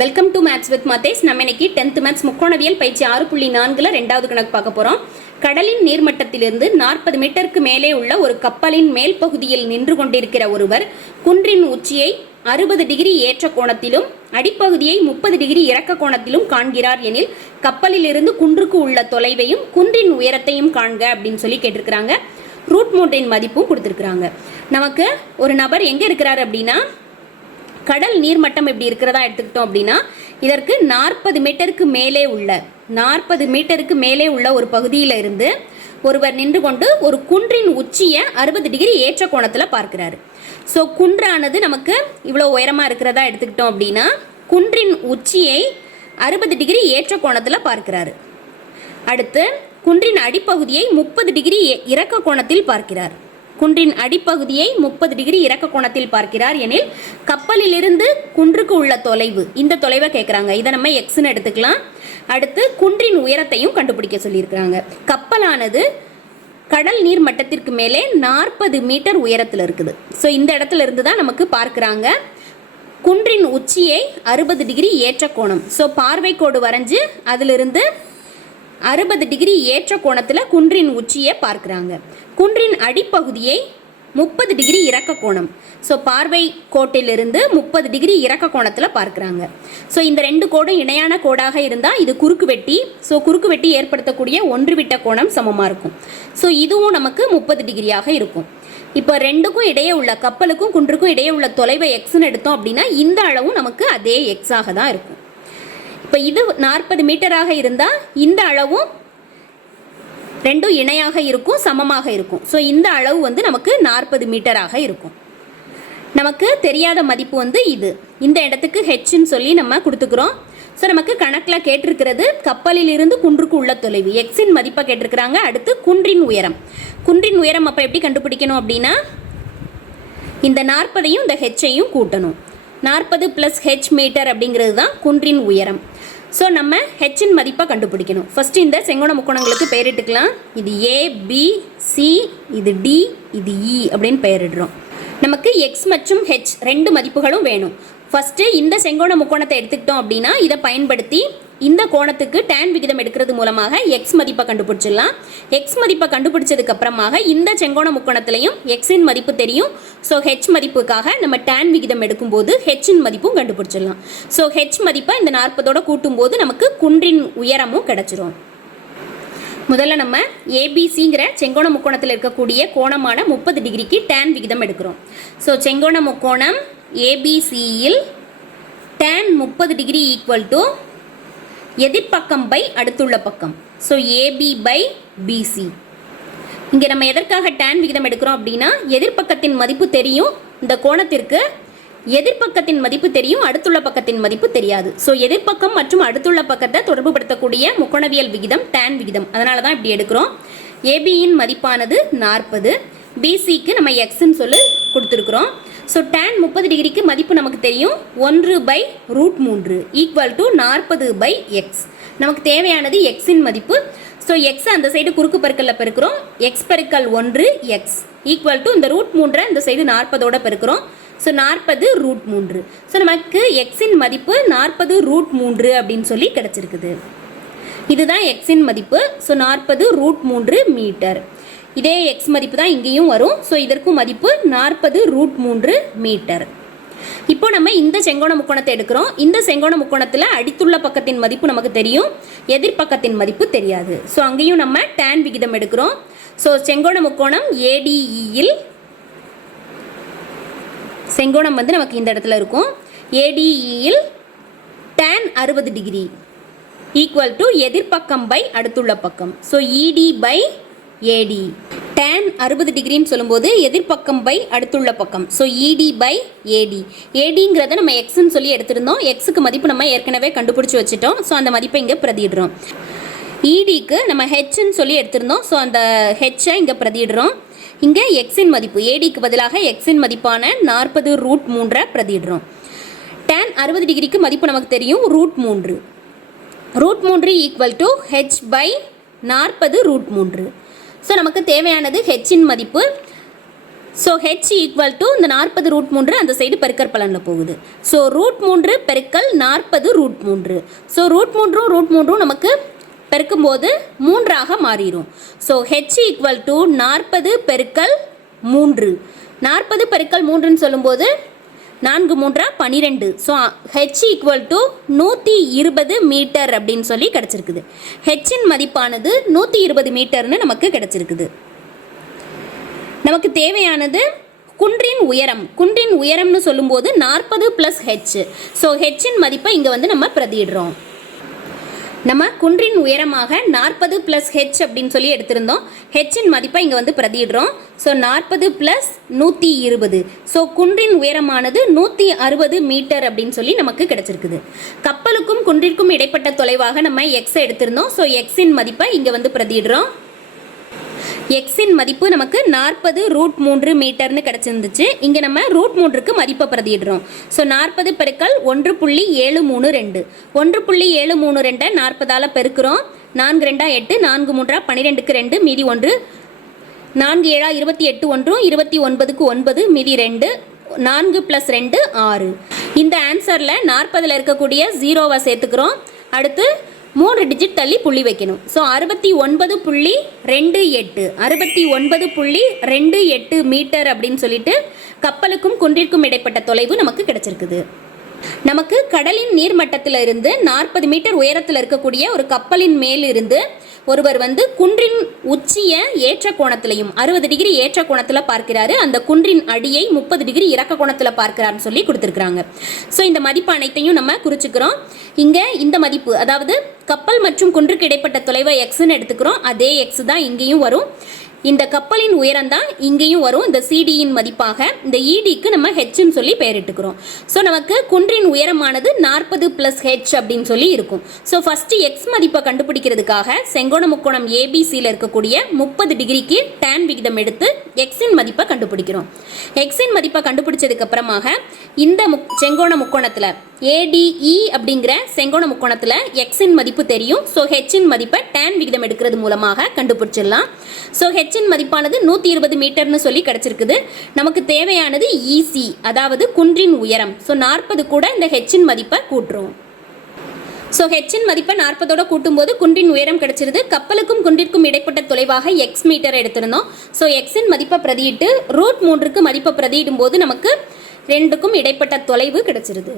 Welcome to maths with Mathesh. நம்ம இன்னைக்கு 10th maths முக்கோணவியல் பயிற்சி 6.4ல் ரெண்டாவது கணக்கு பார்க்க போறோம். கடலின் நீர்மட்டத்திலிருந்து 40 மீட்டருக்கு மேலே உள்ள ஒரு கப்பலின் மேல் பகுதியில் நின்று கொண்டிருக்கிற ஒருவர் குன்றின் உச்சியை 60 டிகிரி ஏற்ற கோணத்திலும் அடிப்பகுதியை 30 டிகிரி இறக்க கோணத்திலும் காண்கிறார் எனில் கப்பலில் இருந்து குன்றுக்கு உள்ள தொலைவையும் குன்றின் உயரத்தையும் காண்க அப்படின்னு சொல்லி கேட்டிருக்கிறாங்க. ரூட் 3 மதிப்பும் கொடுத்துருக்குறாங்க. நமக்கு ஒரு நபர் எங்க இருக்கிறார் அப்படின்னா கடல் நீர்மட்டம் எப்படி இருக்கிறதா எடுத்துக்கிட்டோம் அப்படின்னா இதற்கு 40 மீட்டருக்கு மேலே உள்ள ஒரு பகுதியில் இருந்து ஒருவர் நின்று கொண்டு ஒரு குன்றின் உச்சியை 60 டிகிரி ஏற்ற கோணத்தில் பார்க்கிறாரு. ஸோ குன்றானது நமக்கு இவ்வளோ உயரமாக இருக்கிறதா எடுத்துக்கிட்டோம் அப்படின்னா குன்றின் உச்சியை 60 டிகிரி ஏற்ற கோணத்தில் பார்க்கிறாரு. அடுத்து குன்றின் அடிப்பகுதியை 30 டிகிரி இறக்க கோணத்தில் பார்க்கிறார். குன்றின் அடிப்பகுதியை 30 டிகிரி இறக்க கோணத்தில் பார்க்கிறார் எனில் கப்பலிலிருந்து குன்றுக்கு உள்ள தொலைவு, இந்த தொலைவை கேட்குறாங்க. இதை நம்ம எக்ஸ்ன்னு எடுத்துக்கலாம். அடுத்து குன்றின் உயரத்தையும் கண்டுபிடிக்க சொல்லியிருக்கிறாங்க. கப்பலானது கடல் நீர் மட்டத்திற்கு மேலே 40 மீட்டர் உயரத்தில் இருக்குது. ஸோ இந்த இடத்துல இருந்து தான் நமக்கு பார்க்குறாங்க. குன்றின் உச்சியை 60 டிகிரி ஏற்ற கோணம். ஸோ பார்வை கோடு வரைஞ்சு அதிலிருந்து 60 டிகிரி ஏற்ற கோணத்தில் குன்றின் உச்சியை பார்க்குறாங்க. குன்றின் அடிப்பகுதியை 30 டிகிரி இறக்க கோணம். ஸோ பார்வை கோட்டிலிருந்து 30 டிகிரி இறக்க கோணத்தில் பார்க்குறாங்க. ஸோ இந்த ரெண்டு கோடும் இணையான கோடாக இருந்தால் இது குறுக்கு வெட்டி. ஸோ குறுக்கு வெட்டி ஏற்படுத்தக்கூடிய ஒன்றுவிட்ட கோணம் சமமாக இருக்கும். ஸோ இதுவும் நமக்கு 30 டிகிரியாக இருக்கும். இப்போ ரெண்டுக்கும் இடையே உள்ள கப்பலுக்கும் குன்றுக்கும் இடையே உள்ள தொலைவை எக்ஸ்ன்னு எடுத்தோம் அப்படின்னா இந்த அளவும் நமக்கு அதே எக்ஸாக தான் இருக்கும். இப்போ இது 40 மீட்டராக இருந்தால் இந்த அளவும் ரெண்டும் இணையாக இருக்கும், சமமாக இருக்கும். ஸோ இந்த அளவு வந்து நமக்கு 40 மீட்டராக இருக்கும். நமக்கு தெரியாத மதிப்பு இது இந்த இடத்துக்கு ஹெச்ன்னு சொல்லி நம்ம கொடுத்துக்கிறோம். ஸோ நமக்கு கணக்கில் கேட்டிருக்கிறது கப்பலில் இருந்து குன்றுக்கு உள்ள தொலைவு, எக்ஸின் மதிப்பை கேட்டிருக்கிறாங்க. அடுத்து குன்றின் உயரம். குன்றின் உயரம் அப்போ எப்படி கண்டுபிடிக்கணும் அப்படின்னா இந்த 40ஐயும் இந்த ஹெச்சையும் கூட்டணும். 40 + ஹெச் மீட்டர் அப்படிங்கிறது தான் குன்றின் உயரம். ஸோ நம்ம ஹெச்சின் மதிப்பை கண்டுபிடிக்கணும். ஃபஸ்ட்டு இந்த செங்கோண முக்கோணங்களுக்கு பெயரிட்டுக்கலாம். இது ஏ, பி, சி, இது டி, இது இ அப்படின்னு பெயரிடுறோம். நமக்கு எக்ஸ் மற்றும் ஹெச் ரெண்டு மதிப்புகளும் வேணும். ஃபஸ்ட்டு இந்த செங்கோண முக்கோணத்தை எடுத்துக்கிட்டோம் அப்படின்னா இதை பயன்படுத்தி இந்த கோணத்துக்கு tan விகிதம் எடுக்கிறது மூலமாக எக்ஸ் மதிப்பை கண்டுபிடிச்சிடலாம். எக்ஸ் மதிப்பை கண்டுபிடிச்சதுக்கு அப்புறமாக இந்த செங்கோண முக்கோணத்திலையும் எக்ஸின் மதிப்பு தெரியும். ஸோ ஹெச் மதிப்புக்காக நம்ம tan விகிதம் எடுக்கும்போது ஹெச்சின் மதிப்பும் கண்டுபிடிச்சிடலாம். ஸோ ஹெச் மதிப்பை இந்த 40ஓட கூட்டும்போது நமக்கு குன்றின் உயரமும் கிடைச்சிரும். முதல்ல நம்ம ஏபிசிங்கிற செங்கோண முக்கோணத்தில் இருக்கக்கூடிய கோணமான 30 டிகிரிக்கு tan விகிதம் எடுக்கிறோம். ஸோ செங்கோண முக்கோணம் ஏபிசியில் tan 30 டிகிரி = எதிர்பக்கம் பை அடுத்துள்ள பக்கம். So AB by BC. இங்கே நம்ம எதற்காக tan விகிதம் எடுக்கிறோம் அப்படின்னா எதிர்பக்கத்தின் மதிப்பு தெரியும், இந்த கோணத்திற்கு எதிர்பக்கத்தின் மதிப்பு தெரியும், அடுத்துள்ள பக்கத்தின் மதிப்பு தெரியாது. ஸோ எதிர்பக்கம் மற்றும் அடுத்துள்ள பக்கத்தை தொடர்புபடுத்தக்கூடிய முக்கோணவியல் விகிதம் tan விகிதம். அதனால தான் இப்படி எடுக்கிறோம். ஏபியின் மதிப்பானது 40, பிசிக்கு நம்ம எக்ஸ்ன்னு சொல்லி கொடுத்துருக்குறோம். ஸோ tan 30 டிகிரிக்கு மதிப்பு நமக்கு தெரியும் 1/√3 = 40/x. நமக்கு தேவையானது எக்ஸின் மதிப்பு. ஸோ எக்ஸ் அந்த சைடு குறுக்கு பெருக்கல்ல பெருக்கிறோம். எக்ஸ் பெருக்கல் 1 எக்ஸ் = இந்த √3 இந்த சைடு 40ஓட பெருக்கிறோம். ஸோ 40√3. ஸோ நமக்கு எக்ஸின் மதிப்பு 40√3 அப்படின்னு சொல்லி கிடச்சிருக்குது. இதுதான் எக்ஸின் மதிப்பு. So 40√3 metre. இதே எக்ஸ் மதிப்பு தான் இங்கேயும் வரும். ஸோ இதற்கும் மதிப்பு 40√3 மீட்டர். இப்போ நம்ம இந்த செங்கோண முக்கோணத்தை எடுக்கிறோம். இந்த செங்கோண முக்கோணத்தில் அடித்துள்ள பக்கத்தின் மதிப்பு நமக்கு தெரியும், எதிர்பக்கத்தின் மதிப்பு தெரியாது. ஸோ அங்கேயும் நம்ம tan விகிதம் எடுக்கிறோம். ஸோ செங்கோண முக்கோணம் ஏடிஇயில் செங்கோணம் நமக்கு இந்த இடத்துல இருக்கும். ஏடிஇயில் tan 60 டிகிரி = எதிர்பக்கம் பை அடுத்துள்ள பக்கம். ஸோ இடி பை ஏடி. tan 60 டிகிரின்னு சொல்லும்போது எதிர்பக்கம் பை அடுத்துள்ள பக்கம். ஸோ இடி பை ஏடி. ஏடிங்கிறத நம்ம எக்ஸ்ன்னு சொல்லி எடுத்திருந்தோம். எக்ஸுக்கு மதிப்பு நம்ம ஏற்கனவே கண்டுபிடிச்சி வச்சுட்டோம். ஸோ அந்த மதிப்பை இங்கே பிரதிடுறோம். இடிக்கு நம்ம ஹெச்ன்னு சொல்லி எடுத்திருந்தோம். ஸோ அந்த ஹெச்சை இங்கே பிரதிடுறோம். இங்கே எக்ஸின் மதிப்பு ஏடிக்கு பதிலாக எக்ஸின் மதிப்பான 40√3 பிரதிடுறோம். tan 60 டிகிரிக்கு மதிப்பு நமக்கு தெரியும் √3. √3 = h/40√3. ஸோ நமக்கு தேவையானது ஹெச்சின் மதிப்பு. ஸோ ஹெச் ஈக்குவல் டு இந்த 40 ரூட் 3 அந்த சைடு பெருக்கற் பலனில் போகுது. ஸோ ரூட் 3 பெருக்கல் 40 ரூட் 3. ஸோ ரூட் 3 நமக்கு பெருக்கும்போது 3ஆக மாறிடும். ஸோ ஹெச் ஈக்குவல் டு 40 பெருக்கல் 3. 40 பெருக்கல் 3ன்னு சொல்லும்போது 4 3 12. So H equal to 120 metre அப்படின்னு சொல்லி கிடச்சிருக்குது. ஹெச்சின் மதிப்பானது 120 மீட்டர்னு நமக்கு கிடச்சிருக்குது. நமக்கு தேவையானது குன்றின் உயரம். குன்றின் உயரம்னு சொல்லும்போது 40 + ஹெச். ஸோ ஹெச்சின் மதிப்பை இங்கே வந்து நம்ம பிரதியிடுறோம். நம்ம குன்றின் உயரமாக 40 + ஹெச் அப்படின்னு சொல்லி எடுத்திருந்தோம். ஹெச்சின் மதிப்பை இங்கே வந்து பிரதியிடுறோம். ஸோ 40 + 120. ஸோ குன்றின் உயரமானது 160 மீட்டர் அப்படின்னு சொல்லி நமக்கு கிடைச்சிருக்குது. கப்பலுக்கும் குன்றிற்கும் இடைப்பட்ட தொலைவாக நம்ம எக்ஸை எடுத்திருந்தோம். ஸோ எக்ஸின் மதிப்பை இங்கே வந்து பிரதியிடுறோம். எக்ஸின் மதிப்பு நமக்கு 40 ரூட் 3 மீட்டர்னு கிடச்சிருந்துச்சு. இங்கே நம்ம ரூட் 3க்கு மதிப்பை பிரதியிடுறோம். ஸோ 40 பெருக்கல் 1.732. 1.732 40ஆல் பெருக்கிறோம். 4 2 8, 4 3 12க்கு 2, மீதி 1, 4 7 28 1, 29க்கு 9, மீதி 2, 4 + 2 6. இந்த ஆன்சரில் 40ல் இருக்கக்கூடிய 0வை சேர்த்துக்கிறோம். அடுத்து 3 டிஜிட் தள்ளி புள்ளி வைக்கணும். ஸோ 69.28 69.28 மீட்டர் அப்படின்னு சொல்லிட்டு கப்பலுக்கும் குன்றிற்கும் இடைப்பட்ட தொலைவு நமக்கு கிடைச்சிருக்குது. நமக்கு கடலின் நீர்மட்டத்தில் இருந்து 40 மீட்டர் உயரத்தில் இருக்கக்கூடிய ஒரு கப்பலின் மேல் இருந்து ஒருவர் வந்து குன்றின் உச்சியை ஏற்ற கோணத்திலையும் 60 டிகிரி ஏற்ற கோணத்தில் பார்க்கிறாரு. அந்த குன்றின் அடியை 30 டிகிரி இறக்க கோணத்தில் பார்க்கிறாருன்னு சொல்லி கொடுத்துருக்குறாங்க. ஸோ இந்த மதிப்பு அனைத்தையும் நம்ம குறிச்சுக்கிறோம். இங்கே இந்த மதிப்பு, அதாவது கப்பல் மற்றும் குன்றுக்கு இடைப்பட்ட தொலைவை எக்ஸ்ன்னு எடுத்துக்கிறோம். அதே எக்ஸ் தான் இங்கேயும் வரும். இந்த கப்பலின் உயரம் தான் இங்கேயும் வரும். இந்த சிடியின் மதிப்பாக இந்த இடிக்கு நம்ம ஹெச்ன்னு சொல்லி பெயரிட்டுக்கிறோம். ஸோ நமக்கு குன்றின் உயரமானது 40 + ஹெச் அப்படின்னு சொல்லி இருக்கும். ஸோ ஃபஸ்ட்டு எக்ஸ் மதிப்பை கண்டுபிடிக்கிறதுக்காக செங்கோண முக்கோணம் ஏபிசியில் இருக்கக்கூடிய 30 டிகிரிக்கு டேன் விகிதம் எடுத்து எக்ஸின் மதிப்பை கண்டுபிடிக்கிறோம். எக்ஸின் மதிப்பை கண்டுபிடிச்சதுக்கு அப்புறமாக இந்த செங்கோண முக்கோணத்தில் ஏடிஇ அப்படிங்கிற செங்கோண முக்கோணத்தில் எக்ஸின் மதிப்பு தெரியும். ஸோ ஹெச்சின் மதிப்பை டேன் விகிதம் எடுக்கிறது மூலமாக கண்டுபிடிச்சிடலாம். ஸோ ஹெச்சின் மதிப்பானது 120 மீட்டர்னு சொல்லி கிடச்சிருக்குது. நமக்கு தேவையானது இசி, அதாவது குன்றின் உயரம். ஸோ 40 கூட இந்த ஹெச்சின் மதிப்பை கூட்டுறோம். ஸோ ஹெச்சின் மதிப்பை 40ஓட கூட்டும்போது குன்றின் உயரம் கிடைச்சிருது. கப்பலுக்கும் குன்றிற்கும் இடைப்பட்ட தொலைவாக எக்ஸ் மீட்டர் எடுத்திருந்தோம். ஸோ எக்ஸின் மதிப்பை பிரதியிட்டு ரூட் 3க்கு மதிப்பை பிரதியிடும் போது நமக்கு 2க்கும் இடைப்பட்ட தொலைவு கிடைச்சிருது.